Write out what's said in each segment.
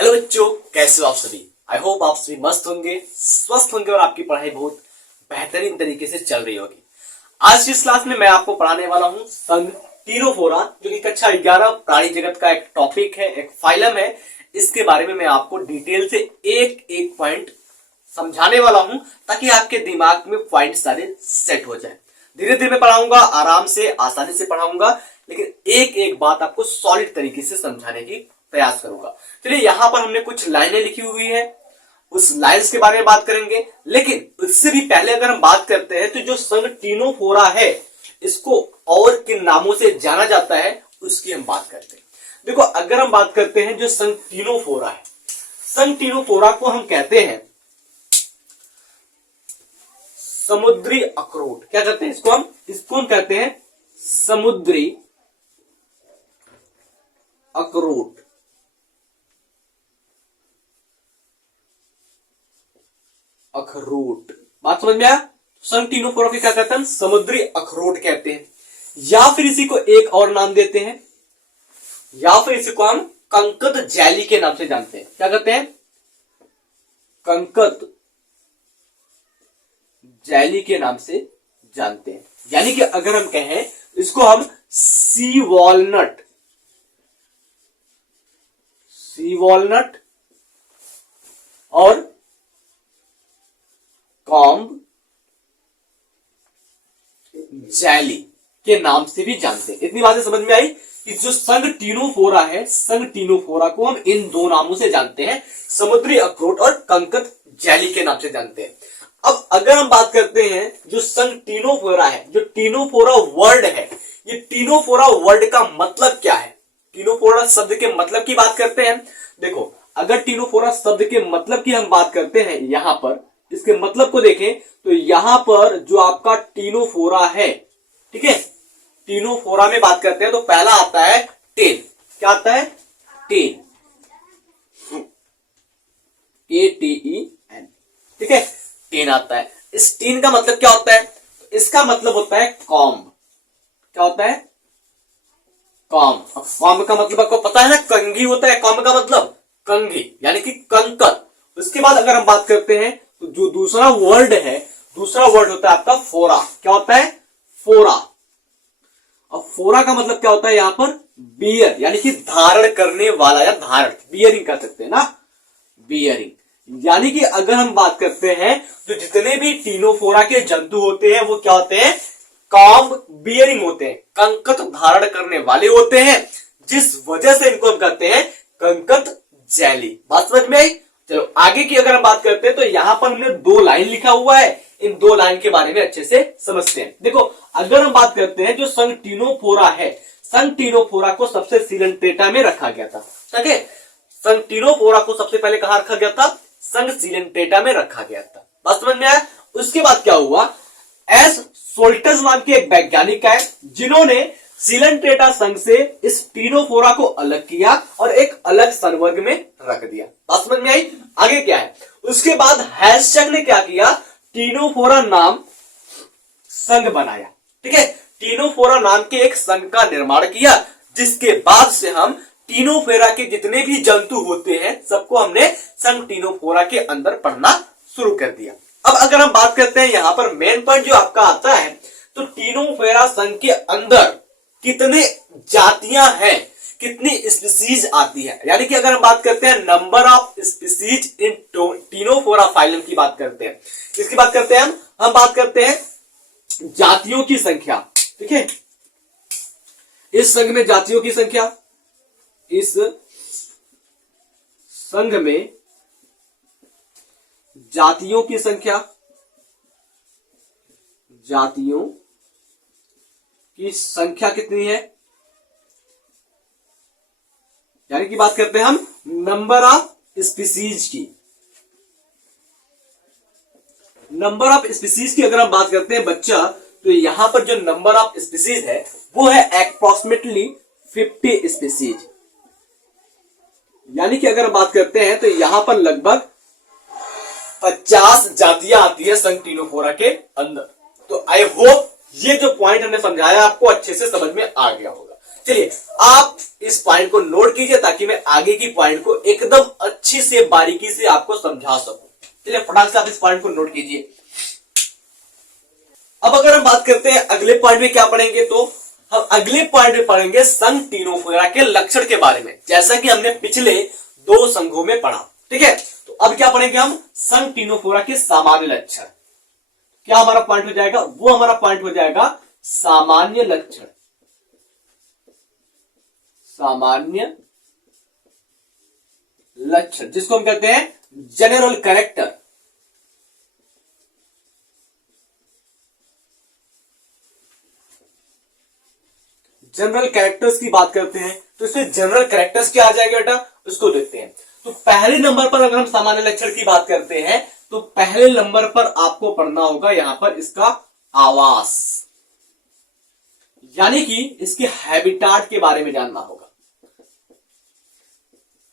Hello बच्चों, कैसे हो आप सभी। आई होप आप सभी मस्त होंगे, स्वस्थ होंगे और आपकी पढ़ाई बहुत बेहतरीन तरीके से चल रही होगी। आज की इस क्लास में मैं आपको पढ़ाने वाला हूं संघ टीनोफोरा, जो कि कक्षा 11 प्राणी जगत का एक टॉपिक है, एक फाइलम है। इसके बारे में मैं आपको डिटेल से एक एक पॉइंट समझाने वाला हूं ताकि आपके दिमाग में पॉइंट सारे सेट हो जाए। धीरे धीरे मैं पढ़ाऊंगा, आराम से आसानी से पढ़ाऊंगा, लेकिन एक एक बात आपको सॉलिड तरीके से समझाने की प्रयास करूंगा। चलिए, यहां पर हमने कुछ लाइनें लिखी हुई है, उस लाइंस के बारे में बात करेंगे। लेकिन उससे भी पहले अगर हम बात करते हैं तो जो संघ टीनोफोरा है, इसको और किन नामों से जाना जाता है उसकी हम बात करते हैं। देखो, अगर हम बात करते हैं जो संघ टीनोफोरा है, संघ टीनोफोरा को हम कहते हैं समुद्री अखरोट। क्या कहते हैं इसको हम कहते हैं समुद्री अखरोट। अखरोट, बात समझ में आया। संघ टीनोफोरा को क्या कहते हैं, समुद्री अखरोट कहते हैं, या फिर इसी को एक और नाम देते हैं, या फिर इसी को हम कंकत जैली के नाम से जानते हैं। क्या कहते हैं, कंकत जैली के नाम से जानते हैं। यानी कि अगर हम कहें इसको हम सी वॉलनट और कॉम्ब जैली के नाम से भी जानते हैं। इतनी बातें समझ में आई कि जो संघ टीनोफोरा है, संघ टीनोफोरा को हम इन दो नामों से जानते हैं, समुद्री अखरोट और कंकत जैली के नाम से जानते हैं। अब अगर हम बात करते हैं जो संघ टीनोफोरा है, जो टीनोफोरा वर्ड है, ये टीनोफोरा वर्ड का मतलब क्या है, टीनोफोरा शब्द के मतलब की बात करते हैं। देखो, अगर टीनोफोरा शब्द के मतलब की हम बात करते हैं, यहां पर इसके मतलब को देखें तो यहां पर जो आपका टीनोफोरा है, ठीक है, टीनोफोरा में बात करते हैं तो पहला आता है टेन। क्या आता है, टेन, ATEN, ठीक है, टेन आता है। इस टेन का मतलब क्या होता है, इसका मतलब होता है कॉम्ब। क्या होता है, कॉम्ब। कॉम्ब का मतलब आपको पता है ना, कंघी होता है। कॉम्ब का मतलब कंघी यानी कि कंकत। उसके बाद अगर हम बात करते हैं तो जो दूसरा वर्ड है, दूसरा वर्ड होता है आपका फोरा। क्या होता है, फोरा। अब फोरा का मतलब क्या होता है, यहां पर बियर यानी कि धारण करने वाला या धारण, बियरिंग कर सकते हैं ना, बियरिंग। यानी कि अगर हम बात करते हैं तो जितने भी टीनोफोरा के जंतु होते हैं वो क्या होते हैं, कॉम्ब बियरिंग होते हैं, कंकत धारण करने वाले होते हैं, जिस वजह से इनको हम कहते हैं कंकत जैली। बात समझ में आई। चलो आगे की अगर हम बात करते हैं तो यहां पर हमने दो लाइन लिखा हुआ है, इन दो लाइन के बारे में अच्छे से समझते हैं। देखो, अगर हम बात करते हैं जो संघ टीनोफोरा है, संघ टीनोफोरा को सबसे सीलेंट्रेटा में रखा गया था। ठीक है, संघ टीनोफोरा को सबसे पहले कहां रखा गया था, संघ सीलेंट्रेटा में रखा गया था। बात समझ में आया। उसके बाद क्या हुआ, एस सोल्टस नाम के एक वैज्ञानिक है जिन्होंने सीलेंट्रेटा संघ से इस टीनोफोरा को अलग किया और एक अलग संवर्ग में रख दिया। बात समझ में आई। आगे क्या है, उसके बाद हैशटैग ने क्या किया, टीनोफोरा नाम संघ बनाया। ठीक है, टीनोफोरा नाम के एक संघ का निर्माण किया, जिसके बाद से हम टीनोफोरा के जितने भी जंतु होते हैं सबको हमने संघ टीनोफोरा के अंदर पढ़ना शुरू कर दिया। अब अगर हम बात करते हैं यहां पर मेन पॉइंट जो आपका आता है, तो टीनोफोरा संघ के अंदर कितने जातियां हैं, कितनी स्पीसीज आती है। यानी कि अगर हम बात करते हैं number of species in Ctenophora phylum की बात करते हैं, इसकी बात करते हैं हम बात करते हैं जातियों की संख्या। ठीक है, इस संघ में जातियों की संख्या, इस संघ में जातियों की संख्या, जातियों की संख्या कितनी है, यानी कि बात करते हैं हम नंबर ऑफ स्पीसीज की। नंबर ऑफ स्पीसीज की अगर हम बात करते हैं बच्चा, तो यहां पर जो नंबर ऑफ स्पीसीज है वो है अप्रोक्सीमेटली 50 स्पीसीज। यानी कि अगर हम बात करते हैं तो यहां पर लगभग 50 जातियां आती है संघ टीनोफोरा के अंदर। तो आई होप ये जो पॉइंट हमने समझाया आपको अच्छे से समझ में आ गया होगा। चलिए आप इस पॉइंट को नोट कीजिए ताकि मैं आगे की पॉइंट को एकदम अच्छी से बारीकी से आपको समझा सकूं। चलिए फटाक से आप इस पॉइंट को नोट कीजिए। अब अगर हम बात करते हैं अगले पॉइंट में क्या पढ़ेंगे, तो हम अगले पॉइंट में पढ़ेंगे संघ टीनोफोरा के लक्षण के बारे में, जैसा कि हमने पिछले 2 संघों में पढ़ा। ठीक है, तो अब क्या पढ़ेंगे हम, संघ टीनोफोरा के सामान्य लक्षण। क्या हमारा पॉइंट हो जाएगा, वो हमारा पॉइंट हो जाएगा सामान्य लक्षण। सामान्य लक्षण जिसको हम कहते हैं जनरल कैरेक्टर। जनरल कैरेक्टर्स की बात करते हैं तो इसमें जनरल कैरेक्टर्स क्या आ जाएगा बेटा, उसको देखते हैं। तो पहले नंबर पर अगर हम सामान्य लक्षण की बात करते हैं तो पहले नंबर पर आपको पढ़ना होगा यहां पर इसका आवास, यानी कि इसके हैबिटाट के बारे में जानना होगा।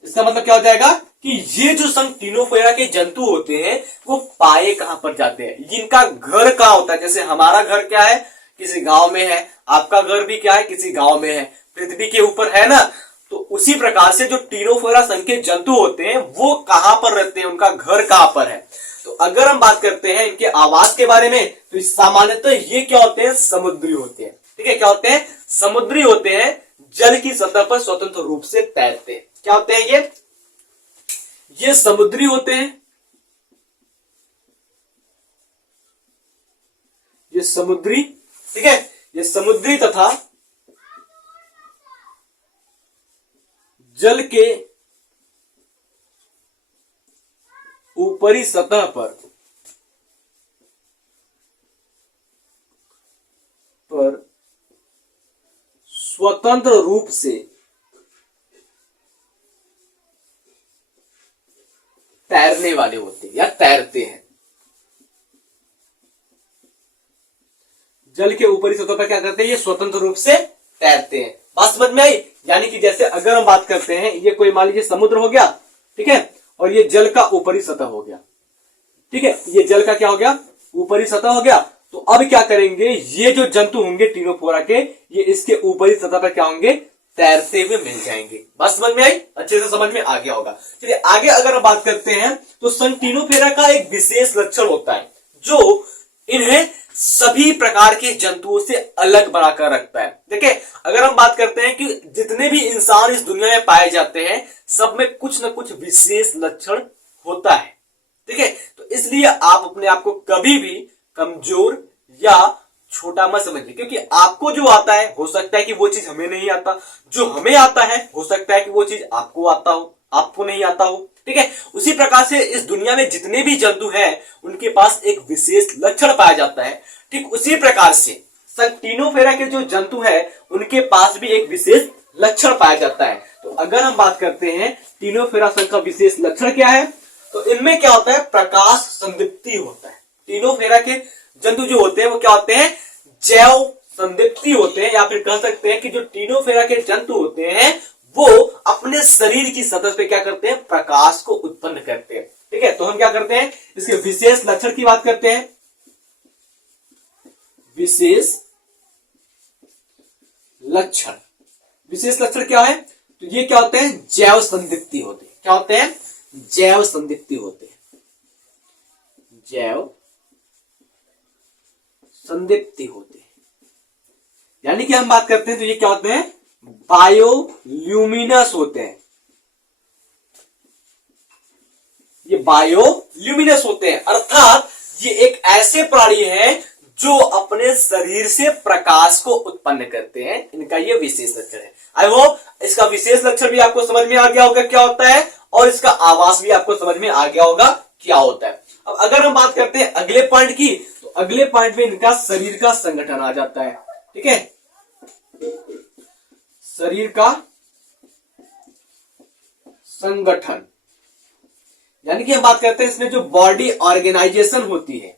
इसका मतलब क्या हो जाएगा कि ये जो संघ टीनोफोरा के जंतु होते हैं वो पाए कहां पर जाते हैं, इनका घर कहां होता है। जैसे हमारा घर क्या है, किसी गांव में है, आपका घर भी क्या है, किसी गांव में है, पृथ्वी के ऊपर है ना। तो उसी प्रकार से जो टीनोफोरा संघ के जंतु होते हैं वो कहां पर रहते हैं, उनका घर कहां पर है। तो अगर हम बात करते हैं इनके आवास के बारे में तो सामान्यतः ये क्या होते हैं, समुद्री होते हैं। ठीक है, क्या होते हैं, समुद्री होते हैं, जल की सतह पर स्वतंत्र रूप से तैरते हैं। क्या होते हैं ये समुद्री होते हैं, ये समुद्री, ठीक है, ये समुद्री तथा जल के ऊपरी सतह पर स्वतंत्र रूप से तैरने वाले होते हैं या तैरते हैं। जल के ऊपरी सतह पर क्या करते हैं, ये स्वतंत्र रूप से तैरते हैं। बात समझ में आई, यानी कि जैसे अगर हम बात करते हैं, ये कोई मान लीजिए समुद्र हो गया, ठीक है, और ये जल का ऊपरी सतह हो गया। ठीक है, ये जल का क्या हो गया, ऊपरी सतह हो गया। तो अब क्या करेंगे, ये जो जंतु होंगे टीनोफोरा के, ये इसके ऊपरी सतह पर क्या होंगे, तैरते हुए मिल जाएंगे। बस समझ में आई, अच्छे से समझ में आ गया होगा। चलिए आगे अगर हम बात करते हैं तो संघ टीनोफोरा का एक विशेष लक्षण होता है जो इन्हें सभी प्रकार के जंतुओं से अलग बनाकर रखता है। देखिए अगर हम बात करते हैं कि जितने भी इंसान इस दुनिया में पाए जाते हैं सब में कुछ न कुछ विशेष लक्षण होता है। ठीक है, तो इसलिए आप अपने आप को कभी भी कमजोर या छोटा मत समझिए, क्योंकि आपको जो आता है हो सकता है कि वो चीज हमें नहीं आता, जो हमें आता है हो सकता है कि वो चीज आपको आता हो, आपको नहीं आता हो। ठीक है, उसी प्रकार से इस दुनिया में जितने भी जंतु हैं उनके पास एक विशेष लक्षण पाया जाता है। ठीक उसी प्रकार से संघ टीनोफोरा के जो जंतु है उनके पास भी एक विशेष लक्षण पाया जाता है। तो अगर हम बात करते हैं टीनोफोरा संघ का विशेष लक्षण क्या है, तो इनमें क्या होता है, प्रकाश संदीप्ति होता है। टीनोफोरा के जंतु जो होते हैं वो क्या होते हैं, जैव संदीप्ति होते हैं, या फिर कह सकते हैं कि जो टीनोफोरा के जंतु होते हैं वो अपने शरीर की सतह पे क्या करते हैं, प्रकाश को उत्पन्न करते हैं। ठीक है, तो हम क्या करते हैं, इसके विशेष लक्षण की बात करते हैं। विशेष लक्षण, विशेष लक्षण क्या है, तो ये क्या होते हैं, जैव संदीप्ति होते हैं। क्या होते हैं, जैव संदीप्ति होते हैं, जैव संदीप्ति होते हैं। यानी कि हम बात करते हैं तो ये क्या होते हैं, बायोल्यूमिनस होते हैं। ये बायोल्यूमिनस होते हैं, अर्थात ये एक ऐसे प्राणी हैं जो अपने शरीर से प्रकाश को उत्पन्न करते हैं। इनका ये विशेष लक्षण है। आई होप इसका विशेष लक्षण भी आपको समझ में आ गया होगा क्या होता है, और इसका आवास भी आपको समझ में आ गया होगा क्या होता है। अब अगर हम बात करते हैं अगले पॉइंट की, तो अगले पॉइंट में इनका शरीर का संगठन आ जाता है। ठीक है, शरीर का संगठन, यानी कि हम बात करते हैं इसमें जो बॉडी ऑर्गेनाइजेशन होती है,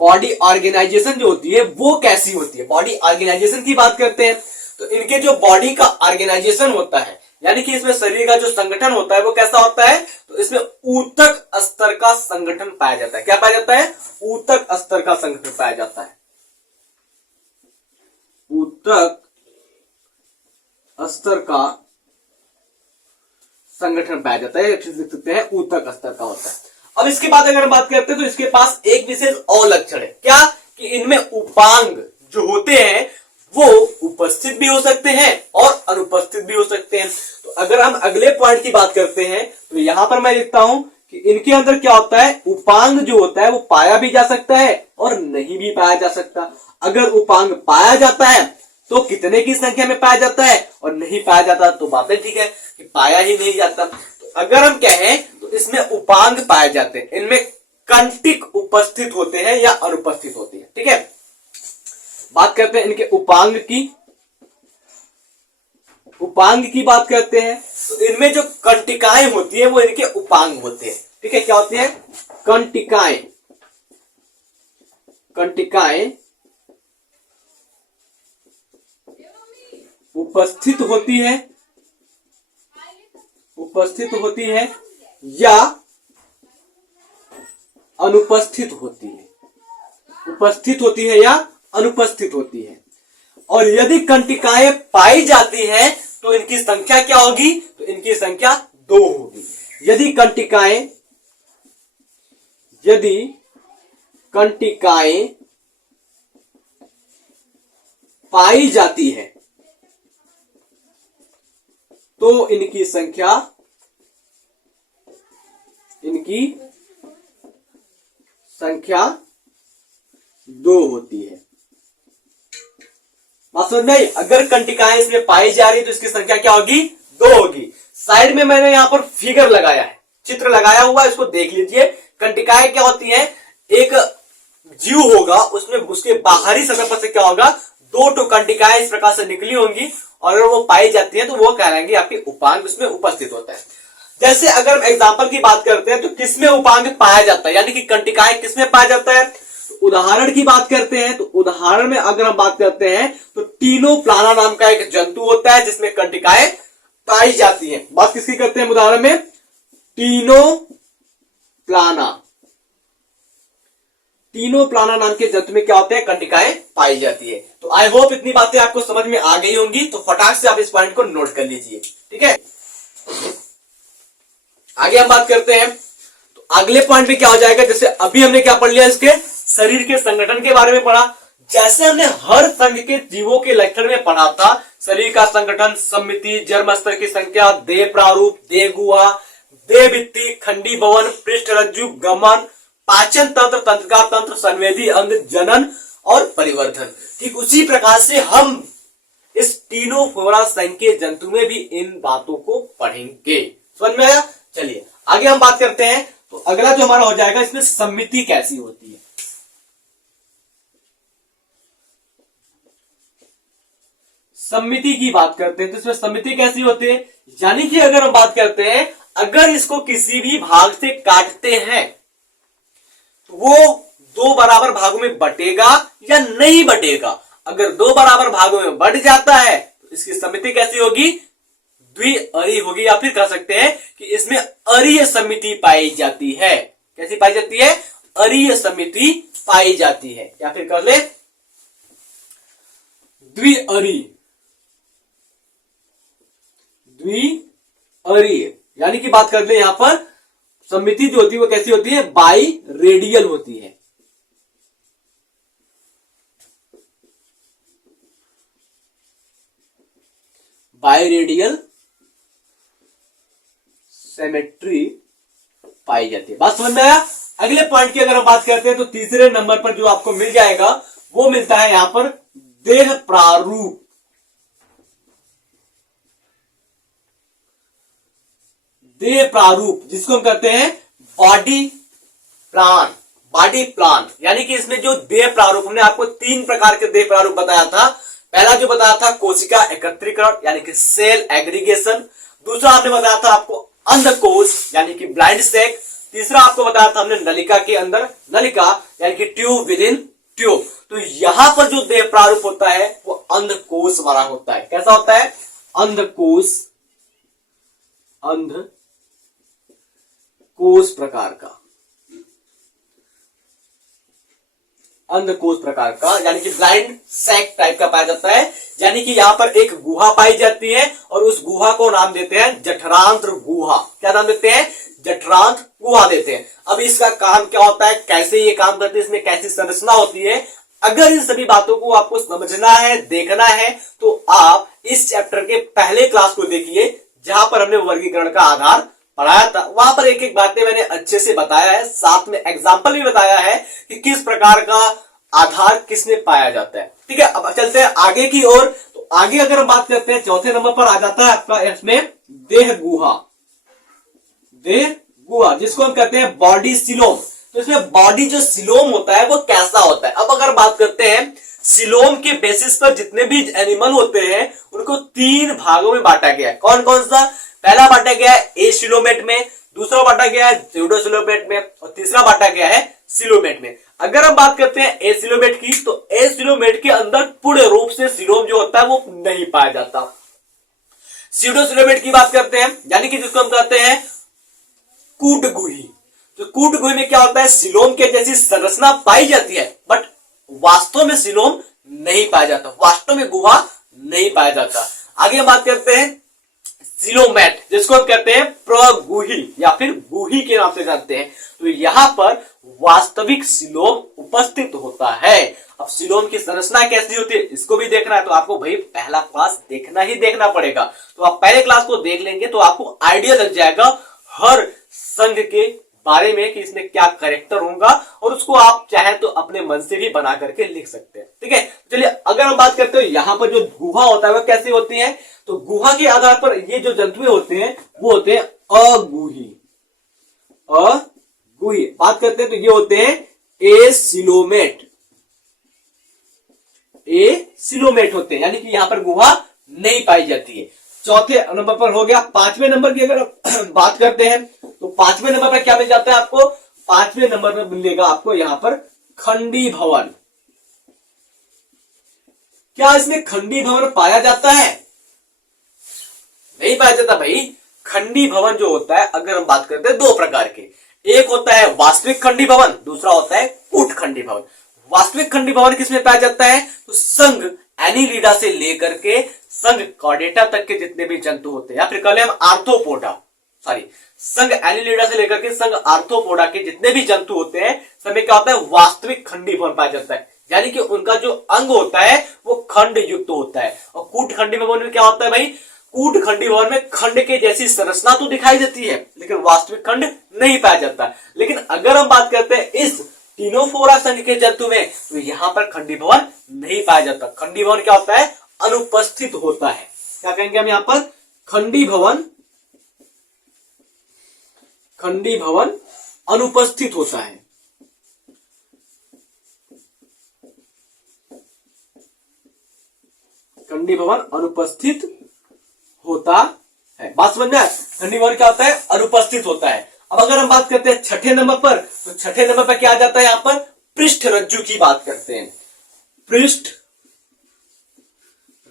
बॉडी ऑर्गेनाइजेशन जो होती है वो कैसी होती है। बॉडी ऑर्गेनाइजेशन की बात करते हैं तो इनके जो बॉडी का ऑर्गेनाइजेशन होता है, यानी कि इसमें शरीर का जो संगठन होता है वो कैसा होता है, तो इसमें ऊतक स्तर का संगठन पाया जाता है। क्या पाया जाता है, ऊतक स्तर का संगठन पाया जाता है। ऊतक स्तर का संगठन पाया जाता है, अच्छे से लिख सकते हैं, ऊतक स्तर का होता है। अब इसके बाद अगर हम बात करते हैं तो इसके पास एक विशेष और लक्षण है, क्या, कि इनमें उपांग जो होते हैं वो उपस्थित भी हो सकते हैं और अनुपस्थित भी हो सकते हैं। तो अगर हम अगले पॉइंट की बात करते हैं तो यहां पर मैं लिखता हूं कि इनके अंदर क्या होता है, उपांग जो होता है वो पाया भी जा सकता है और नहीं भी पाया जा सकता। अगर उपांग पाया जाता है तो कितने की संख्या में पाया जाता है, और नहीं पाया जाता तो बातें ठीक है कि पाया ही नहीं जाता। तो अगर हम कहें तो इसमें उपांग पाए जाते हैं, इनमें कंटिक उपस्थित होते हैं या अनुपस्थित होते हैं। ठीक है, बात करते हैं इनके उपांग की। उपांग की बात करते हैं तो इनमें जो कंटिकाएं होती है वो इनके उपांग होते हैं। ठीक है, क्या होती है, कंटिकाएं। कंटिकाएं उपस्थित होती है, उपस्थित होती है या अनुपस्थित होती है, उपस्थित होती है या अनुपस्थित होती है। और यदि कंटिकाएं पाई जाती हैं तो इनकी संख्या क्या होगी, तो इनकी संख्या 2 होगी। यदि कंटिकाएं पाई जाती है तो इनकी संख्या 2 होती है। बात समझ में आई? अगर कंटिकाएं इसमें पाई जा रही तो इसकी संख्या क्या होगी, 2 होगी। साइड में मैंने यहां पर फिगर लगाया है, चित्र लगाया हुआ है, इसको देख लीजिए। कंटिकाएं क्या होती हैं, एक जीव होगा, उसमें उसके बाहरी सतह पर से क्या होगा, 2 कंटिकाएं इस प्रकार से निकली होंगी और अगर वो पाई जाती है तो वो कहलाएंगे आपके उपांग, उसमें उपस्थित होता है। जैसे अगर हम एग्जाम्पल की बात करते हैं तो किसमें उपांग पाया जाता है, यानी कि कंटिकाएं किसमें पाया जाता है। तो उदाहरण की बात करते हैं तो उदाहरण में अगर हम बात करते हैं तो टीनोप्लाना नाम का एक जंतु होता है जिसमें कंटिकाएं पाई जाती हैं। बात किसकी करते हैं उदाहरण में, टीनोप्लाना। टीनोप्लाना नाम के जंतु में क्या होते हैं, कंटिकाएं पाई जाती है। तो आई होप इतनी बातें आपको समझ में आ गई होंगी, तो फटाक से आप इस पॉइंट को नोट कर लीजिए। ठीक है, आगे हम बात करते हैं तो अगले पॉइंट में क्या हो जाएगा, जैसे अभी हमने क्या पढ़ लिया, इसके शरीर के संगठन के बारे में पढ़ा। जैसे हमने हर संघ के जीवों के लक्षण में पढ़ा था, शरीर का संगठन, सम्मिति, जन्म स्तर की संख्या, देह प्रारूप, देह गुहा, देह भित्ति, खंडी भवन, पृष्ठ रज्जु, गमन, पाचन तंत्र, तंत्रिका तंत्र, संवेदी अंग, जनन और परिवर्धन। ठीक उसी प्रकार से हम इस टीनोफोरा संघ के जंतु में भी इन बातों को पढ़ेंगे। समझ में आया? चलिए आगे हम बात करते हैं। तो अगला जो हमारा हो जाएगा, इसमें सम्मिति कैसी होती है। सम्मिति की बात करते हैं तो इसमें सम्मिति कैसी होती है, यानी कि अगर हम बात करते हैं, अगर इसको किसी भी भाग से काटते हैं तो वो 2 बराबर भागों में बटेगा या नहीं बटेगा। अगर 2 बराबर भागों में बट जाता है तो इसकी सम्मिति कैसी होगी, द्विअरीय होगी, या फिर कह सकते हैं कि इसमें अरीय सम्मिति पाई जाती है। कैसी पाई जाती है, अरीय सम्मिति पाई जाती है, या फिर कर ले द्विअरीय। द्विअरीय यानी कि बात कर ले यहां पर सम्मिति जो होती है वो कैसी होती है, बाई रेडियल होती है। बाई रेडियल सिमेट्री पाई जाती है। बात समझ में आया? अगले पॉइंट की अगर हम बात करते हैं तो तीसरे नंबर पर जो आपको मिल जाएगा वो मिलता है यहां पर देह प्रारूप। देह प्रारूप जिसको हम कहते हैं बॉडी प्लान। बॉडी प्लान यानी कि इसमें जो देह प्रारूप, हमने आपको 3 प्रकार के देह प्रारूप बताया था। पहला जो बताया था कोशिका एकत्रीकरण यानी कि सेल एग्रीगेशन, दूसरा आपने बताया था आपको अंधकोश यानी कि ब्लाइंड सेक, तीसरा आपको बताया था हमने नलिका के अंदर नलिका यानी कि ट्यूब विद इन ट्यूब। तो यहां पर जो देह प्रारूप होता है वो अंधकोश वाला होता है। कैसा होता है, अंधकोश अंधकोश प्रकार का, अंधकोश प्रकार का यानी कि ब्लाइंड सैक टाइप का पाया जाता है। यानी कि यहाँ पर एक गुहा पाई जाती है और उस गुहा को नाम देते हैं जठरांत्र गुहा। क्या नाम देते हैं? जठरांत्र गुहा देते हैं। अब इसका काम क्या होता है, कैसे ये काम करती है, इसमें कैसी संरचना होती है, अगर इन सभी बातों को आपको समझना है, देखना है, तो आप इस चैप्टर के पहले क्लास को देखिए जहां पर हमने वर्गीकरण का आधार पढ़ाया था। वहां पर एक एक बातें मैंने अच्छे से बताया है, साथ में एग्जाम्पल भी बताया है कि किस प्रकार का आधार किसमें पाया जाता है। ठीक है, अब चलते हैं आगे की ओर। तो आगे अगर हम बात करते हैं, चौथे नंबर पर आ जाता है आपका इसमें देह गुहा। देह गुहा जिसको हम कहते हैं बॉडी सिलोम। तो इसमें बॉडी जो सिलोम होता है वो कैसा होता है। अब अगर बात करते हैं सिलोम के बेसिस पर जितने भी एनिमल होते हैं उनको 3 भागों में बांटा गया है। कौन कौन सा? पहला बांटा गया है एसिलोमेट में, दूसरा बांटा गया है स्यूडोसिलोमेट में और तीसरा बांटा गया है सिलोमेट में। अगर हम बात करते हैं एसिलोमेट की, तो एसिलोमेट के अंदर पूर्ण रूप से सिलोम जो होता है वो नहीं पाया जाता। स्यूडोसिलोमेट की बात करते हैं यानी कि जिसको हम कहते हैं कूटगुही। तो कूटगुही में क्या होता है, सिलोम के जैसी संरचना पाई जाती है बट वास्तव में सिलोम नहीं पाया जाता, वास्तव में गुहा नहीं पाया जाता। आगे हम बात करते हैं सिलोमेट जिसको हम कहते हैं प्रगुही या फिर गुही के नाम से जानते हैं। तो यहां पर वास्तविक सिलोम उपस्थित होता है। अब सिलोम की संरचना कैसी होती है इसको भी देखना है, तो आपको भाई पहला क्लास देखना ही देखना पड़ेगा। तो आप पहले क्लास को देख लेंगे तो आपको आइडिया लग जाएगा हर संघ के बारे में कि इसमें क्या कैरेक्टर होगा और उसको आप चाहे तो अपने मन से भी बना करके लिख सकते हैं। ठीक है, चलिए अगर हम बात करते हैं यहाँ पर जो गुहा होता है वह कैसी होती है, तो गुहा के आधार पर ये जो जंतुएं होते हैं वो होते हैं अगुही। अगुही बात करते हैं तो ये होते हैं एसिलोमेट। एसिलोमेट होते हैं यानी कि यहां पर गुहा नहीं पाई जाती है। चौथे नंबर पर हो गया। 5वें नंबर की अगर बात करते हैं तो 5वें नंबर पर क्या मिल जाता है आपको, 5वें नंबर पर मिलेगा आपको यहां पर खंडी भवन। क्या इसमें खंडी भवन पाया जाता है? नहीं पाया जाता भाई। खंडी भवन जो होता है अगर हम बात करते हैं 2 प्रकार के, एक होता है वास्तविक खंडी भवन, दूसरा होता है कूट खंडी भवन। वास्तविक खंडी भवन किसमें पाया जाता है, तो संघ एनिलिडा से लेकर के संघ कॉर्डेटा तक के जितने भी जंतु होते हैं या फिर कहें हम आर्थ्रोपोडा, सॉरी संघ एनिलिडा से लेकर के संघ आर्थ्रोपोडा के जितने भी जंतु होते हैं सब क्या होता है, वास्तविक खंडी भवन पाया जाता है। यानी कि उनका जो अंग होता है वो खंड युक्त होता है। और कूट खंडी भवन में क्या होता है भाई, कूट खंडी भवन में खंड के जैसी संरचना तो दिखाई देती है लेकिन वास्तविक खंड नहीं पाया जाता। लेकिन अगर हम बात करते हैं इस टीनोफोरा संघ के जंतु में तो यहां पर खंडी भवन नहीं पाया जाता। खंडी भवन क्या होता है, अनुपस्थित होता है। क्या कहेंगे हम यहां पर, खंडी भवन, खंडी भवन अनुपस्थित होता है। खंडी भवन अनुपस्थित होता है। बात समझ में आया? खंडी भवन क्या होता है, अनुपस्थित होता है। अब अगर हम बात करते हैं 6ठे नंबर पर, तो 6ठे नंबर पर क्या आ जाता है, यहां पर पृष्ठ रज्जु की बात करते हैं। पृष्ठ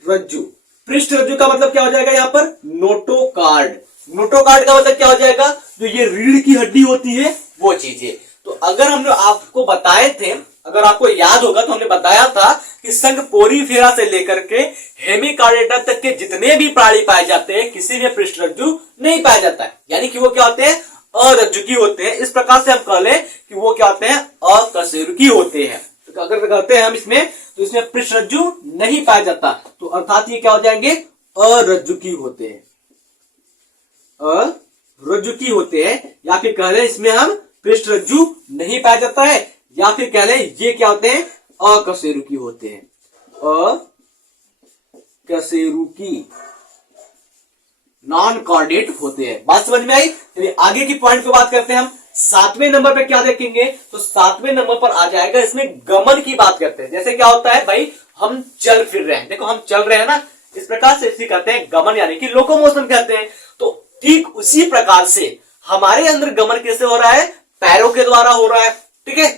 रज्जु, पृष्ठ रज्जु का मतलब क्या हो जाएगा यहां पर, नोटोकार्ड। नोटोकार्ड का मतलब क्या हो जाएगा, जो ये रीढ़ की हड्डी होती है वो चीजें। तो अगर हमने आपको बताए थे, अगर आपको याद होगा तो हमने बताया था कि संघ पोरीफेरा से लेकर के हेमिकार्डेटा तक के जितने भी प्राणी पाए जाते हैं किसी में पृष्ठ रज्जु नहीं पाया जाता है। यानी कि वो क्या होते हैं, अरज्जुकी होते हैं। इस प्रकार से हम कह लें कि वो क्या होते हैं, अकशेरुकी होते हैं। तो अगर कहते हैं हम इसमें, तो इसमें पृष्ठ रज्जु नहीं पाया जाता, तो अर्थात ये क्या हो जाएंगे, अरज्जुकी होते हैं। अरज्जुकी होते हैं, या फिर कह रहे हैं इसमें हम पृष्ठ रज्जु नहीं पाया जाता है, या फिर कह लें ये क्या होते हैं, अकशेरुकी होते हैं। अकशेरुकी, नॉन कॉर्डेट होते हैं। बात समझ में आई? चलिए आगे की पॉइंट पे बात करते हैं हम। 7वें नंबर पे क्या देखेंगे, तो 7वें नंबर पर आ जाएगा, इसमें गमन की बात करते हैं। जैसे क्या होता है भाई, हम चल फिर रहे हैं, देखो हम चल रहे हैं ना, इस प्रकार से इसी कहते हैं गमन, यानी कि लोकोमोशन कहते हैं। तो ठीक उसी प्रकार से हमारे अंदर गमन कैसे हो रहा है, पैरों के द्वारा हो रहा है। ठीक है,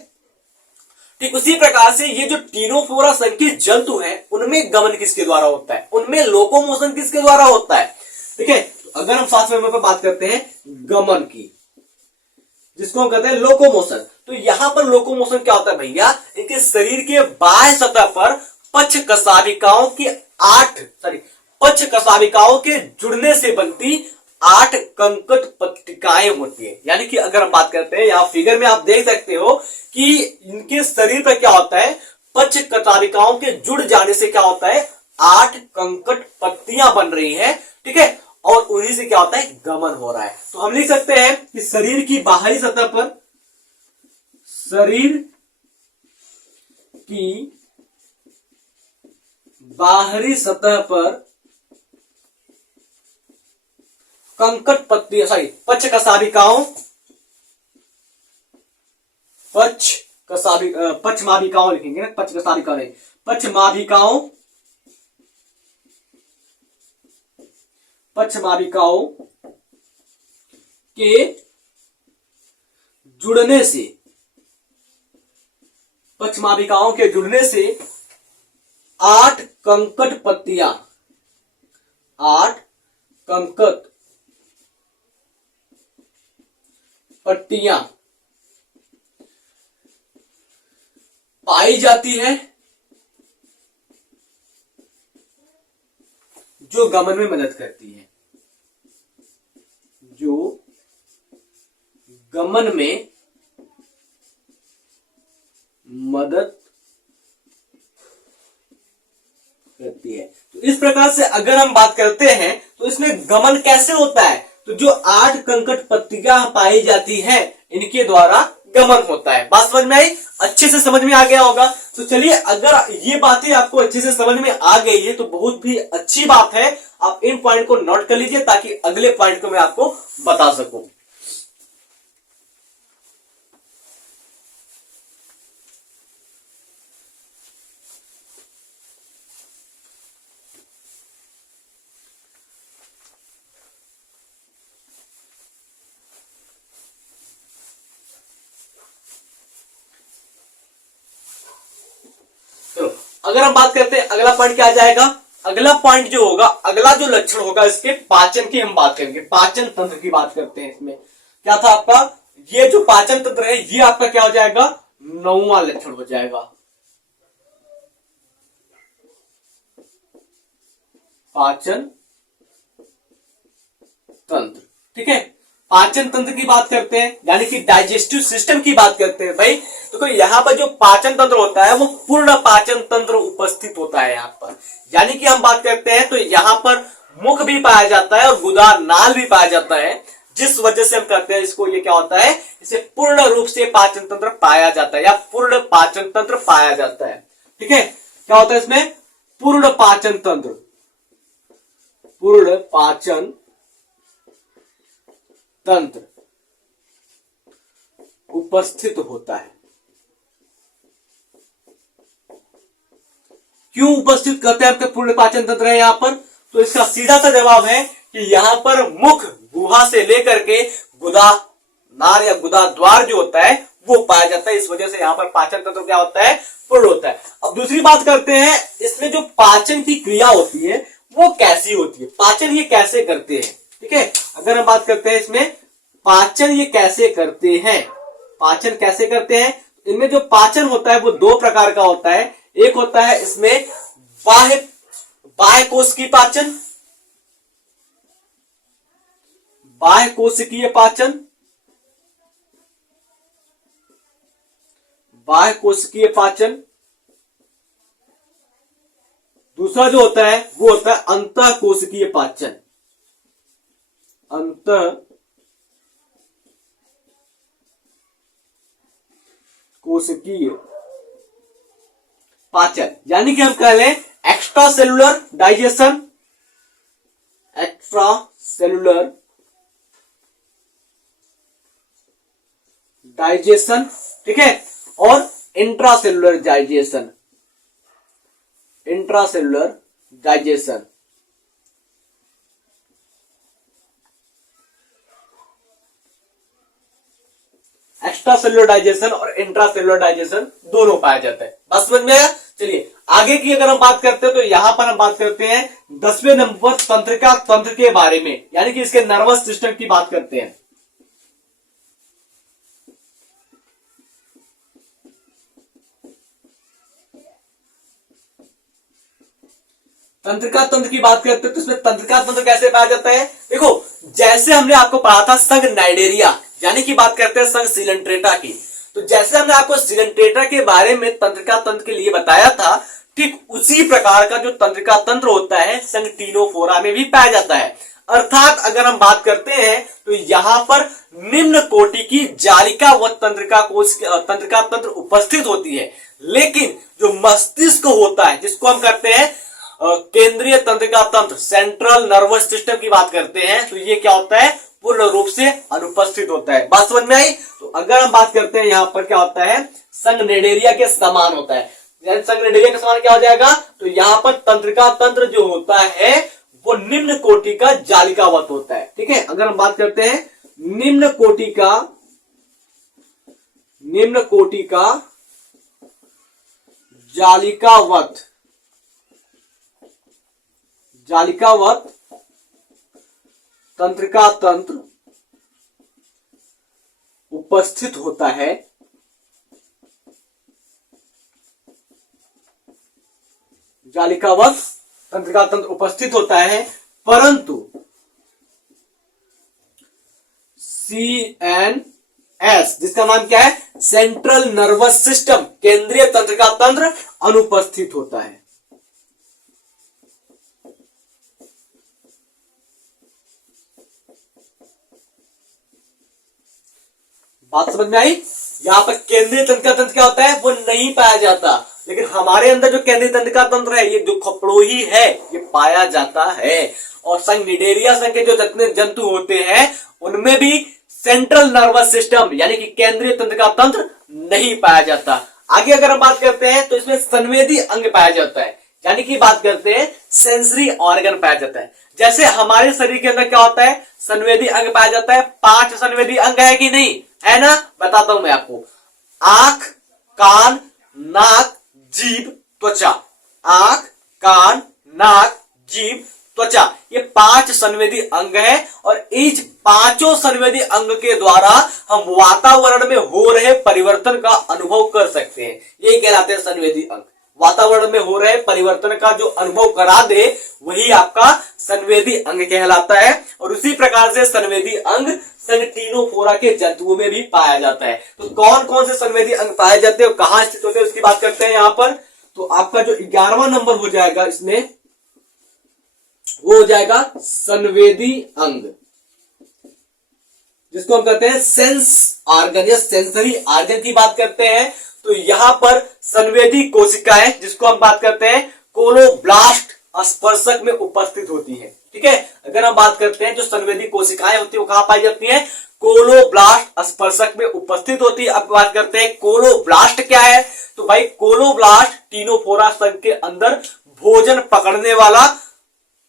ठीक उसी प्रकार से ये जो टीनोफोरा संघ के जंतु हैं उनमें गमन किसके द्वारा होता है, उनमें लोकोमोशन किसके द्वारा होता है। ठीक है, अगर हम सांस में बात करते हैं गमन की, जिसको हम कहते हैं लोकोमोशन, तो यहां पर लोकोमोशन क्या होता है भैया, इनके शरीर के बाह्य सतह पर पक्ष कशाभिकाओं के जुड़ने से बनती 8 कंकट पट्टिकाएं होती है। यानी कि अगर हम बात करते हैं, यहां फिगर में आप देख सकते हो कि इनके शरीर पर क्या होता है, पक्ष कशाभिकाओं के जुड़ जाने से क्या होता है, 8 कंकट पट्टियां बन रही है, ठीक है, और उन्हीं से क्या होता है, गमन हो रहा है। तो हम लिख सकते हैं कि शरीर की बाहरी सतह पर, शरीर की बाहरी सतह पर कंकट पट्टियां, पक्ष माभिकाओं लिखेंगे ना, पक्ष कशाभिकाओं नहीं, पक्ष माभिकाओं के जुड़ने से, पक्ष माभिकाओं के जुड़ने से 8 कंकट पट्टियां, 8 कंकट पट्टियां पाई जाती है, जो गमन में मदद करती है, जो गमन में मदद करती है। तो इस प्रकार से अगर हम बात करते हैं तो इसमें गमन कैसे होता है, तो जो 8 कंकट पट्टिकां पाई जाती हैं, इनके द्वारा गमन होता है। बात समझ में आई, अच्छे से समझ में आ गया होगा। तो चलिए, अगर ये बातें आपको अच्छे से समझ में आ गई है तो बहुत भी अच्छी बात है। आप इन पॉइंट को नोट कर लीजिए ताकि अगले पॉइंट को मैं आपको बता सकूं। अगर हम बात करते हैं अगला पॉइंट क्या आ जाएगा, अगला पॉइंट जो होगा, अगला जो लक्षण होगा इसके पाचन की हम बात करेंगे, पाचन तंत्र की बात करते हैं। इसमें क्या था आपका, ये जो पाचन तंत्र है ये आपका क्या हो जाएगा, 9वां लक्षण हो जाएगा। पाचन तंत्र, ठीक है, पाचन तंत्र की बात करते हैं, यानी कि डाइजेस्टिव सिस्टम की बात करते हैं भाई। तो यहां पर जो पाचन तंत्र होता है वो पूर्ण पाचन तंत्र उपस्थित होता है यहां पर। यानी कि हम बात करते हैं तो यहां पर मुख भी पाया जाता है और गुदा नाल भी पाया जाता है, जिस वजह से हम कहते हैं इसको, ये क्या होता है, इसे पूर्ण रूप से पाचन तंत्र पाया जाता है या पूर्ण पाचन तंत्र पाया जाता है। ठीक है, क्या होता है इसमें, पूर्ण पाचन तंत्र, पूर्ण पाचन तंत्र उपस्थित होता है। क्यों उपस्थित करते हैं आपके पूर्ण पाचन तंत्र है यहां पर, तो इसका सीधा सा जवाब है कि यहां पर मुख गुहा से लेकर के गुदा नार या गुदा द्वार जो होता है वो पाया जाता है, इस वजह से यहां पर पाचन तंत्र क्या होता है, पूर्ण होता है। अब दूसरी बात करते हैं, इसमें जो पाचन की क्रिया होती है वो कैसी होती है, पाचन ये कैसे करते हैं। ठीक है, अगर हम बात करते हैं इसमें पाचन ये कैसे करते हैं, पाचन कैसे करते हैं, इनमें जो पाचन होता है वो 2 प्रकार का होता है। एक होता है इसमें बाह्य कोशिकीय पाचन, बाह्य कोशिकीय पाचन, बाह्य कोशिकीय पाचन। दूसरा जो होता है वो होता है अंतः कोशिकीय पाचन, अंतः कोशिकीय पाचन, यानी कि हम कह लें extra cellular digestion, extra cellular digestion, ठीक है, और intracellular digestion, intracellular digestion. Extra cellular digestion और इंट्रा सेलुलर डाइजेशन दोनों पाया जाता है। बस समझ में आया। चलिए आगे की अगर हम बात करते हैं तो यहां पर हम बात करते हैं 10वें नंबर तंत्रिका तंत्र के बारे में, यानी कि इसके नर्वस सिस्टम की बात करते हैं। तंत्रिका तंत्र की बात करते हैं तो इसमें तंत्रिका तंत्र कैसे पाया जाता है? देखो जैसे हमने आपको पढ़ा था संघ नाइडेरिया, यानी कि बात करते हैं संघ सिलेंट्रेटा की, तो जैसे हमने आपको सिलेंट्रेटा के बारे में तंत्रिका तंत्र के लिए बताया था, ठीक उसी प्रकार का जो तंत्रिका तंत्र होता है संघ टीनोफोरा में भी पाया जाता है। अर्थात अगर हम बात करते हैं तो यहां पर निम्न कोटि की जालिका व तंत्रिका तंत्र उपस्थित होती है, लेकिन जो मस्तिष्क होता है जिसको हम कहते हैं केंद्रीय तंत्रिका तंत्र, सेंट्रल नर्वस सिस्टम की बात करते हैं, तो ये क्या होता है? पूर्ण रूप से अनुपस्थित होता है। बात समझ में आई? तो अगर हम बात करते हैं यहां पर क्या होता है, संघ नाइडेरिया के समान होता है। संघ नाइडेरिया के समान क्या हो जाएगा? तो यहां पर तंत्रिका तंत्र जो होता है वो निम्न कोटि का जालिकावत होता है। ठीक है, अगर हम बात करते हैं निम्न कोटि का जालिकावत तंत्रिका तंत्र उपस्थित होता है, जालिकावत तंत्रिका तंत्र उपस्थित होता है, परंतु CNS जिसका नाम क्या है? सेंट्रल नर्वस सिस्टम, केंद्रीय तंत्रिका तंत्र अनुपस्थित होता है। बात समझ में आई? यहां पर केंद्रीय तंत्रिका तंत्र क्या होता है? वो नहीं पाया जाता, लेकिन हमारे अंदर जो केंद्रीय तंत्रिका तंत्र है ये जो खपड़ोही है ये पाया जाता है। और संघ नाइडेरिया संघ के जो जितने जंतु होते हैं उनमें भी सेंट्रल नर्वस सिस्टम यानी कि केंद्रीय तंत्रिका तंत्र नहीं पाया जाता। आगे अगर हम बात करते हैं तो इसमें संवेदी अंग पाया जाता है, यानी कि बात करते हैं सेंसरी ऑर्गन पाया जाता है। जैसे हमारे शरीर के अंदर क्या होता है? संवेदी अंग पाया जाता है। 5 संवेदी अंग है कि नहीं? है ना? बताता हूं मैं आपको। आंख, कान, नाक, जीभ, त्वचा। आंख, कान, नाक, जीभ, त्वचा, ये 5 संवेदी अंग है और इस 5 संवेदी अंग के द्वारा हम वातावरण में हो रहे परिवर्तन का अनुभव कर सकते हैं। ये कहलाते हैं संवेदी अंग। वातावरण में हो रहे परिवर्तन का जो अनुभव करा दे वही आपका संवेदी अंग कहलाता है। और उसी प्रकार से संवेदी अंग संघ टीनोफोरा के जंतुओं में भी पाया जाता है। तो कौन कौन से संवेदी अंग पाए जाते हैं और कहां स्थित होते हैं उसकी बात करते हैं यहां पर। तो आपका जो 11वां नंबर हो जाएगा इसमें वो हो जाएगा संवेदी अंग, जिसको हम कहते हैं सेंस ऑर्गन या सेंसरी ऑर्गन की बात करते हैं। तो यहां पर संवेदी कोशिकाएं जिसको हम बात करते हैं कोलोब्लास्ट स्पर्शक में उपस्थित होती है। ठीक है, अगर हम बात करते हैं जो संवेदी कोशिकाएं होती है वो कहां पाई जाती हैं? कोलोब्लास्ट स्पर्शक में उपस्थित होती है। अब बात करते हैं कोलोब्लास्ट क्या है। तो भाई कोलोब्लास्ट टीनोफोरा संघ के अंदर भोजन पकड़ने वाला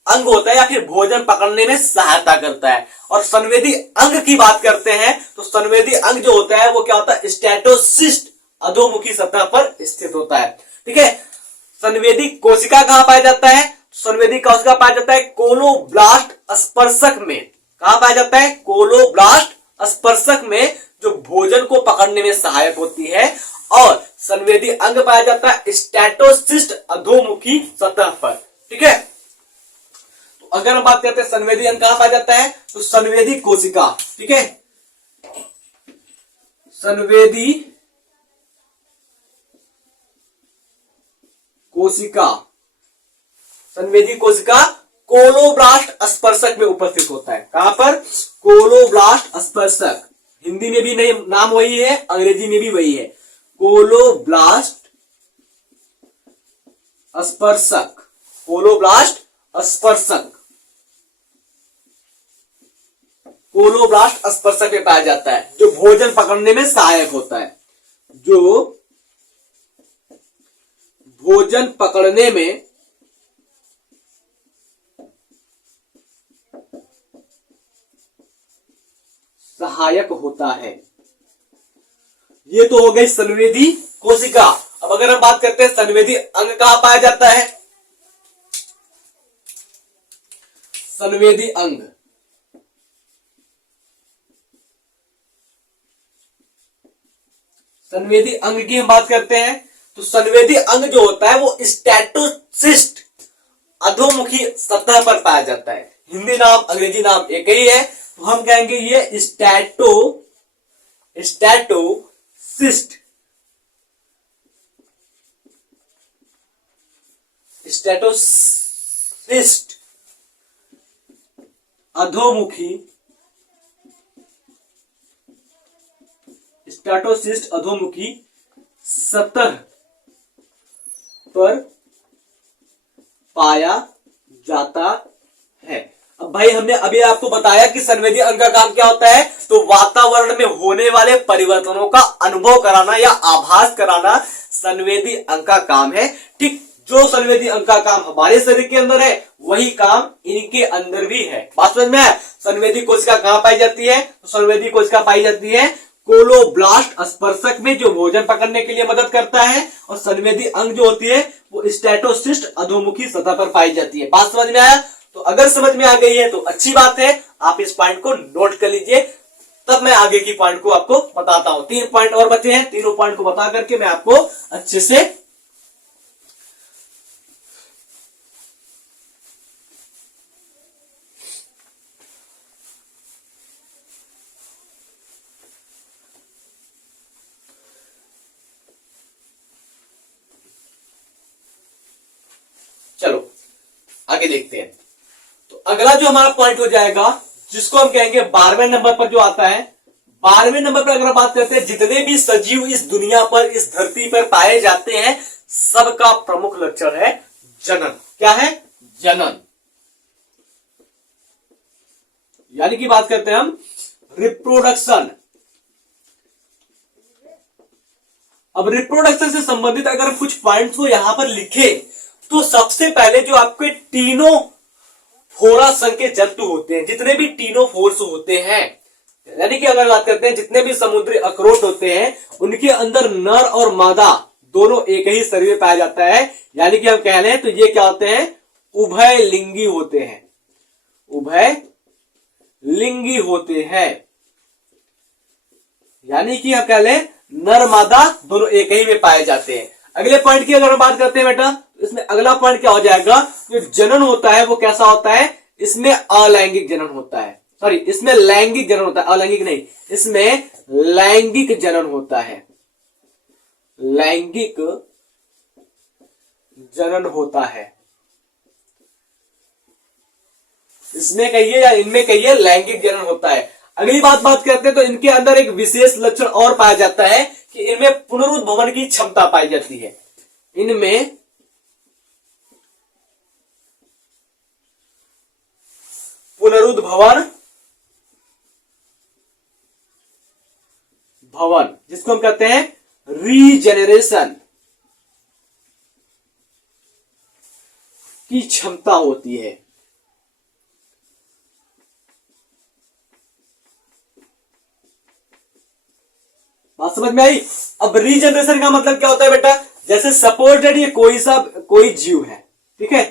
अंग होता है या फिर भोजन पकड़ने में सहायता करता है। और संवेदी अंग की बात करते हैं तो संवेदी अंग जो होता है वो क्या होता है? स्टेटोसिस्ट अधोमुखी सतह पर स्थित होता है। ठीक है, संवेदी कोशिका कहां पाया जाता है? संवेदी कोशिका पाया जाता है कोलोब्लास्ट स्पर्शक में। कहां पाया जाता है? कोलोब्लास्ट स्पर्शक में, जो भोजन को पकड़ने में सहायक होती है। और संवेदी अंग पाया जाता है स्टेटोसिस्ट अधोमुखी सतह पर। ठीक है, तो अगर हम बात करते हैं संवेदी अंग कहां पाया जाता है तो संवेदी कोशिका। ठीक है, संवेदी कोशिका कोलोब्लास्ट स्पर्शक में उपस्थित होता है। कहां पर? कोलोब्लास्ट स्पर्शक। हिंदी में भी नहीं नाम वही है, अंग्रेजी में भी वही है, कोलोब्लास्ट स्पर्शक। कोलोब्लास्ट स्पर्शक, कोलोब्लास्ट स्पर्शक में पाया जाता है, जो भोजन पकड़ने में सहायक होता है। जो भोजन पकड़ने में सहायक होता है। ये तो हो गई संवेदी कोशिका। अब अगर हम बात करते हैं संवेदी अंग कहां पाया जाता है, संवेदी अंग, संवेदी अंग की हम बात करते हैं तो संवेदी अंग जो होता है वो स्टैटोसिस्ट अधोमुखी सतह पर पाया जाता है। हिंदी नाम अंग्रेजी नाम एक ही है, तो हम कहेंगे ये स्टैटोसिस्ट, स्टैटोसिस्ट अधोमुखी, स्टैटोसिस्ट अधोमुखी सतह पर पाया जाता है। अब भाई हमने अभी आपको बताया कि संवेदी अंग का काम क्या होता है, तो वातावरण में होने वाले परिवर्तनों का अनुभव कराना या आभास कराना संवेदी अंग का काम है। ठीक, जो संवेदी अंग का काम हमारे शरीर के अंदर है वही काम इनके अंदर भी है। बात समझ में आया? संवेदी कोशिका कहां पाई जाती है, तो संवेदी कोशिका पाई जाती है कोलोब्लास्ट स्पर्शक में, जो भोजन पकड़ने के लिए मदद करता है, और संवेदी अंग जो होती है वो स्टैटोसिस्ट अधोमुखी सतह पर पाई जाती है। बात समझ में आया? तो अगर समझ में आ गई है तो अच्छी बात है, आप इस पॉइंट को नोट कर लीजिए, तब मैं आगे की पॉइंट को आपको बताता हूं। 3 पॉइंट और बचे हैं, तीनों पॉइंट को बता करके मैं आपको अच्छे से चलो आगे देखते हैं। तो अगला जो हमारा पॉइंट हो जाएगा, जिसको हम कहेंगे 12वें नंबर पर जो आता है, 12वें नंबर पर अगर बात करते हैं, जितने भी सजीव इस दुनिया पर, इस धरती पर पाए जाते हैं, सबका प्रमुख लक्षण है जनन। क्या है? जनन। यानी कि बात करते हैं हम रिप्रोडक्शन। अब रिप्रोडक्शन से संबंधित अगर कुछ पॉइंट्स को यहां पर लिखे, तो सबसे पहले जो आपके टीनोफोरा संघ के जंतु होते हैं, जितने भी टीनोफोर्स होते हैं, यानी कि अगर बात करते हैं जितने भी समुद्री अखरोट होते हैं, उनके अंदर नर और मादा दोनों एक ही शरीर में पाया जाता है। यानी कि हम कह रहे हैं तो ये क्या होते हैं? उभय लिंगी होते हैं, उभय लिंगी होते हैं। यानी कि हम कह लें नर मादा दोनों एक ही में पाए जाते हैं। अगले पॉइंट की अगर हम बात करते हैं बेटा, इसमें अगला पॉइंट क्या हो जाएगा, जो जनन होता है वो कैसा होता है, इसमें अलैंगिक जनन होता है, सॉरी इसमें लैंगिक जनन होता है, अलैंगिक नहीं, इसमें लैंगिक जनन होता है, लैंगिक जनन होता है। इसमें कहिए या इनमें कहिए लैंगिक जनन होता है। अगली बात करते हैं तो इनके अंदर एक विशेष लक्षण और पाया जाता है कि इनमें पुनरुद्भवन की क्षमता पाई जाती है। इनमें पुनरुद्भवन भवन, जिसको हम कहते हैं रीजेनरेशन की क्षमता होती है। बात समझ में आई? अब रीजनरेशन का मतलब क्या होता है बेटा, जैसे सपोर्टेड ये कोई जीव है, ठीक है,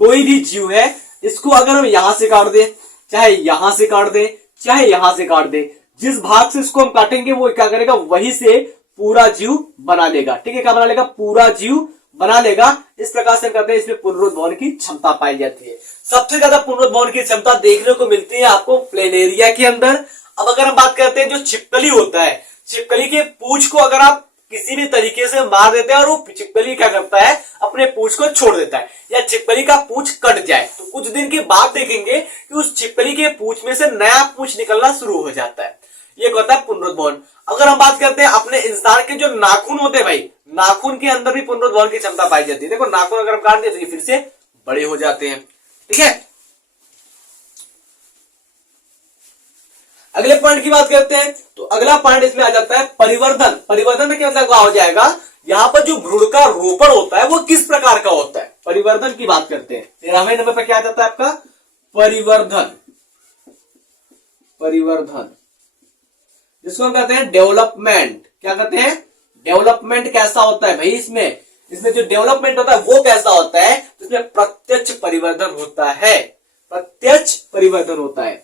कोई भी जीव है, इसको अगर हम यहां से काट दें, चाहे यहां से काट दें, चाहे यहां से काट दें, जिस भाग से इसको हम काटेंगे वो क्या करेगा, वहीं से पूरा जीव बना लेगा। ठीक है, क्या बना लेगा? पूरा जीव बना लेगा। इस प्रकार से कहते हैं इसमें पुनरुद्भवन की क्षमता पाई जाती है। सबसे ज्यादा पुनरुद्भवन की क्षमता देखने को मिलती है आपको प्लेनेरिया के अंदर। अब अगर हम बात करते हैं जो छिपकली होता है, छिपकली के पूंछ को अगर आप किसी भी तरीके से मार देते हैं और वो छिपकली क्या करता है, अपने पूंछ को छोड़ देता है, या छिपकली का पूंछ कट जाए तो कुछ दिन के बाद देखेंगे कि उस छिपकली के पूंछ में से नया पूंछ निकलना शुरू हो जाता है। ये होता है पुनरुद्भवन। अगर हम बात करते हैं अपने इंसान के जो नाखून होते हैं भाई, नाखून के अंदर भी पुनरुद्भवन की क्षमता पाई जाती है। देखो नाखून अगर हम काट दें तो ये फिर से बड़े हो जाते हैं। ठीक है, अगले पॉइंट की बात करते हैं तो अगला पॉइंट इसमें आ जाता है परिवर्धन। परिवर्धन में क्या मतलब हो जाएगा, यहां पर जो भ्रूण का रोपण होता है वो किस प्रकार का होता है, परिवर्धन की बात करते हैं। 13वें नंबर पर क्या आ जाता है आपका परिवर्धन। परिवर्धन जिसको हम कहते हैं डेवलपमेंट। क्या कहते हैं? डेवलपमेंट कैसा होता है भाई, इसमें जो डेवलपमेंट होता है वो कैसा होता है, तो इसमें प्रत्यक्ष परिवर्धन होता है, प्रत्यक्ष परिवर्धन होता है,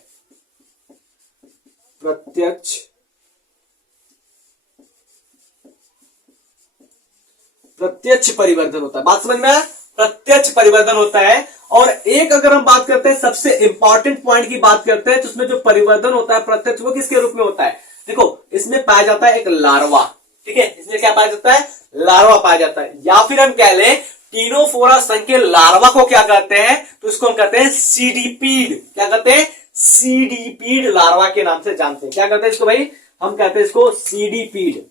प्रत्यक्ष परिवर्धन होता है। बात समझ में आया, प्रत्यक्ष परिवर्धन होता है। और एक अगर हम बात करते हैं सबसे इंपॉर्टेंट पॉइंट की बात करते हैं, तो उसमें जो परिवर्धन होता है प्रत्यक्ष, वो किसके रूप में होता है, देखो इसमें पाया जाता है एक लार्वा, ठीक है, इसमें क्या पाया जाता है, लार्वा पाया जाता है। या फिर हम कह लें टीनोफोरा संघ के लार्वा को क्या कहते हैं, तो इसको हम कहते हैं सीडीपीड। क्या कहते हैं, सीडीपीड लार्वा के नाम से जानते हैं। क्या कहते हैं इसको भाई, हम कहते हैं इसको सीडीपीड,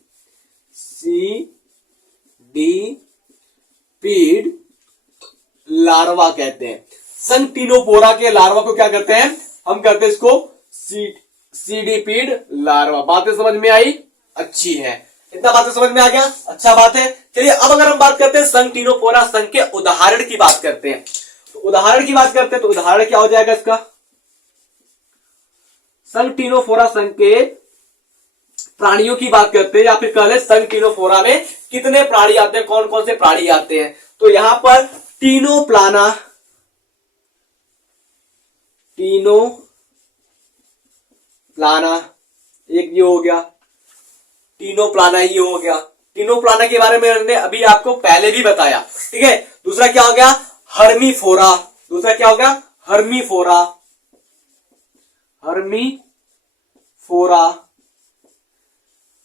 सीडीपीड लार्वा कहते हैं। संघ टीनोफोरा के लार्वा को क्या कहते हैं, हम कहते हैं इसको सीडीपीड लार्वा। बातें समझ में आई, अच्छी है, इतना बातें समझ में आ गया, अच्छा बात है। चलिए अब अगर हम बात करते हैं संघ टीनोफोरा संघ के उदाहरण की बात करते हैं, तो उदाहरण की बात करते हैं, तो उदाहरण क्या हो जाएगा इसका, संघ टीनोफोरा संघ के प्राणियों की बात करते हैं, या फिर कह लें संघ टीनोफोरा में कितने प्राणी आते हैं, कौन कौन से प्राणी आते हैं। तो यहां पर टीनोप्लाना, एक ये हो गया, टीनोप्लाना ये हो गया। टीनोप्लाना के बारे में मैंने अभी आपको पहले भी बताया, ठीक है। दूसरा क्या हो गया, हर्मीफोरा, दूसरा क्या हो गया, हर्मीफोरा,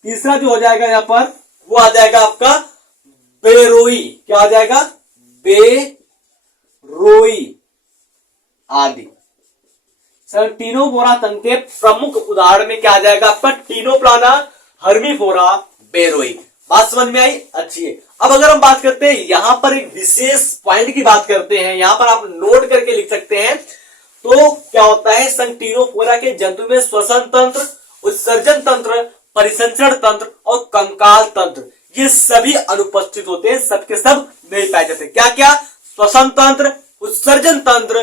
तीसरा जो हो जाएगा यहां पर वो आ जाएगा आपका बेरोई। क्या आ जाएगा, बेरोई आदि। सर टीनोफोरा संघ के प्रमुख उदाहरण में क्या आ जाएगा आपका, टीनोप्लाना, हर्मीफोरा, बेरोई। बात समझ में आई, अच्छी है। अब अगर हम बात करते हैं यहां पर एक विशेष पॉइंट की बात करते हैं, यहां पर आप नोट करके लिख सकते हैं। तो क्या होता है, संघ टीनोफोरा के जंतु में श्वसन तंत्र, उत्सर्जन तंत्र, परिसंचरण तंत्र और कंकाल तंत्र, ये सभी अनुपस्थित होते हैं, सबके सब नहीं पाए जाते। क्या क्या, श्वसन तंत्र, उत्सर्जन तंत्र,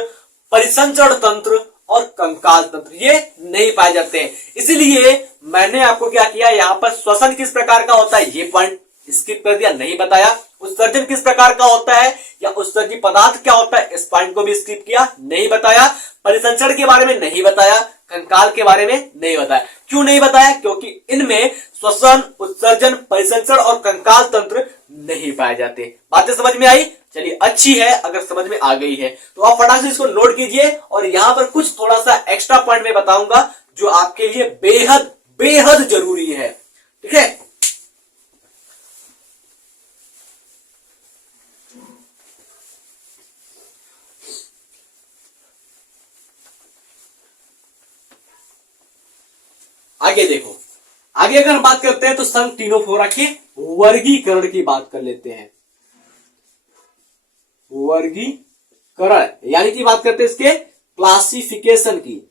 परिसंचरण तंत्र और कंकाल तंत्र, ये नहीं पाए जाते हैं। इसलिए मैंने आपको क्या किया, यहां पर श्वसन किस प्रकार का होता है ये पॉइंट स्किप कर दिया, नहीं बताया। उत्सर्जन किस प्रकार का होता है या उत्सर्जी पदार्थ क्या होता है, इस पॉइंट को भी स्किप किया, नहीं बताया। परिसंचरण के बारे में नहीं बताया, कंकाल के बारे में नहीं बताया। क्यों नहीं बताया, क्योंकि इनमें श्वसन, उत्सर्जन, परिसंचरण और कंकाल तंत्र नहीं पाए जाते। बातें समझ में आई, चलिए अच्छी है। अगर समझ में आ गई है तो आप फटाक से इसको नोट कीजिए। और यहां पर कुछ थोड़ा सा एक्स्ट्रा पॉइंट में बताऊंगा जो आपके लिए बेहद बेहद जरूरी है, ठीक है। आगे देखो, आगे अगर हम बात करते हैं तो संघ टीनोफोरा के वर्गीकरण की बात कर लेते हैं। वर्गीकरण यानी कि बात करते हैं इसके क्लासिफिकेशन की।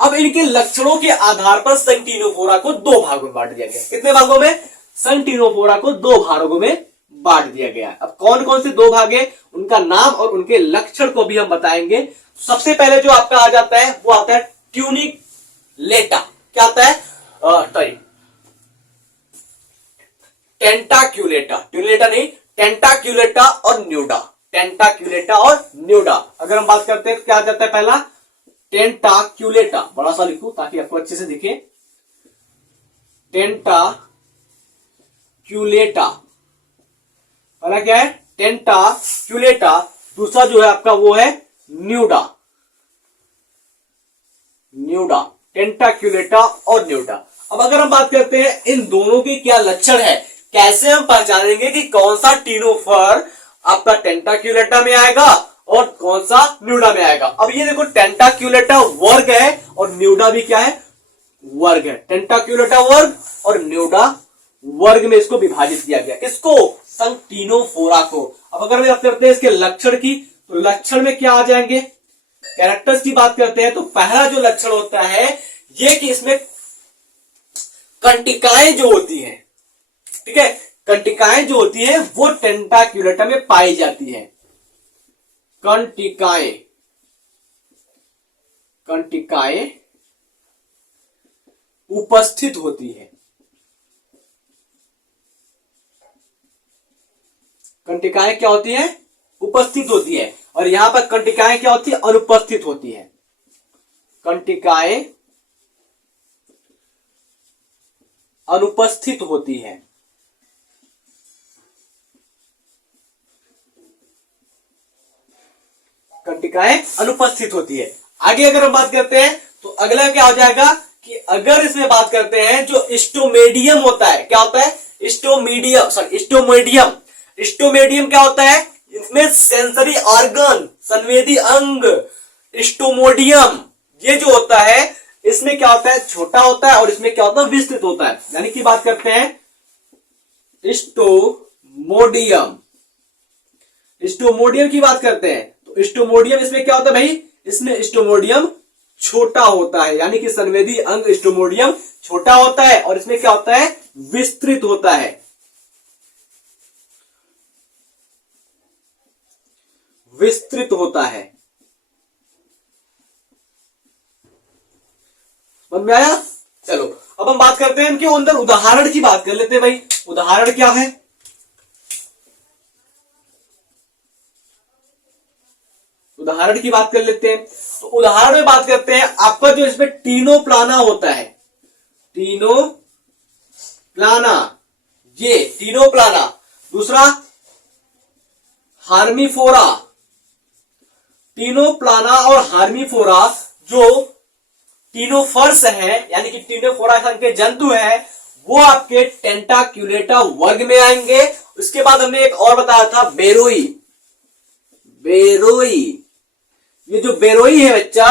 अब इनके लक्षणों के आधार पर संघ टीनोफोरा को दो भागों में बांट दिया गया। कितने भागों में, संघ टीनोफोरा को दो भागों में बांट दिया गया। अब कौन कौन से दो भाग है, उनका नाम और उनके लक्षण को भी हम बताएंगे। सबसे पहले जो आपका आ जाता है वो आता है ट्यूनिलेटा। क्या आता है, टेंटाक्यूलेटा, ट्यूनिलेटा नहीं, टेंटाक्यूलेटा और न्यूडा, टेंटाक्यूलेटा और न्यूडा। अगर हम बात करते हैं तो क्या आ जाता है, पहला टेंटाक्यूलेटा, बड़ा सा लिखूं ताकि आपको अच्छे से दिखे, टेंटाक्यूलेटा, पहला क्या है, टेंटाक्यूलेटा। दूसरा जो है आपका वो है न्यूडा, टेंटाक्यूलेटा और न्यूडा। अब अगर हम बात करते हैं इन दोनों के क्या लक्षण है, कैसे हम पहचानेंगे कि कौन सा टीनोफर आपका टेंटाक्यूलेटा में आएगा और कौन सा न्यूडा में आएगा। अब ये देखो टेंटाक्यूलेटा वर्ग है और न्यूडा भी क्या है, वर्ग है। टेंटाक्यूलेटा वर्ग और न्यूडा वर्ग में इसको विभाजित किया गया। किसको, संघ टीनोफोरा को। अब अगर बात करते हैं इसके लक्षण की, तो लक्षण में क्या आ जाएंगे, कैरेक्टर्स की बात करते हैं तो पहला जो लक्षण होता है ये कि इसमें कंटिकाएं जो होती हैं, ठीक है, कंटिकाएं जो होती है वो टेंटाक्यूलेटा में पाई जाती है। कंटिकाएं उपस्थित होती है। कंटिकाएं क्या होती है? उपस्थित होती है। और यहां पर कंटिकाएं क्या होती है? अनुपस्थित होती है। कंटिकाएं अनुपस्थित होती है। कंटिकाएं अनुपस्थित होती है। आगे अगर हम बात करते हैं तो अगला क्या हो जाएगा कि अगर इसमें बात करते हैं जो स्टोमेडियम होता है, क्या होता है? स्टोमेडियम। स्टोमेडियम क्या होता है? इसमें सेंसरी ऑर्गन, संवेदी अंग, स्टोमोडियम, ये जो होता है इसमें क्या होता है? छोटा होता है और इसमें क्या होता है? विस्तृत होता है। यानी कि बात करते हैं स्टोमोडियम। स्टोमोडियम की बात करते हैं तो स्टोमोडियम इसमें क्या होता है भाई? इसमें स्टोमोडियम छोटा होता है, यानी कि संवेदी अंग स्टोमोडियम छोटा होता है और इसमें क्या होता है? विस्तृत होता है। विस्तृत होता है। समझ में आया? चलो अब हम बात करते हैं इनके अंदर उदाहरण की बात कर लेते हैं भाई। उदाहरण क्या है? उदाहरण की बात कर लेते हैं। तो उदाहरण में बात करते हैं आपका जो इसमें टीनोप्लाना होता है, टीनोप्लाना, ये टीनोप्लाना। दूसरा हार्मीफोरा। टीनोप्लाना और हार्मीफोरा जो टीनोफर्स है, यानी कि टीनोफोरा संघ के जंतु है, वो आपके टेंटाक्यूलेटा वर्ग में आएंगे। उसके बाद हमने एक और बताया था बेरोई। बेरोई, ये जो बेरोई है बच्चा,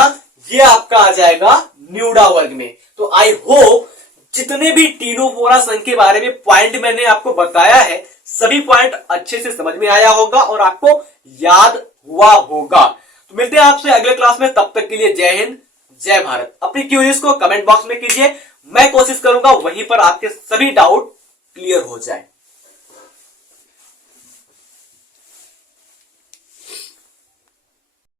ये आपका आ जाएगा न्यूडा वर्ग में। तो आई होप जितने भी टीनोफोरा संघ के बारे में पॉइंट मैंने आपको बताया है, सभी पॉइंट अच्छे से समझ में आया होगा और आपको याद हुआ होगा। तो मिलते हैं आपसे अगले क्लास में, तब तक के लिए जय हिंद, जय भारत। अपनी क्वेरीज को कमेंट बॉक्स में कीजिए, मैं कोशिश करूंगा वहीं पर आपके सभी डाउट क्लियर हो जाए।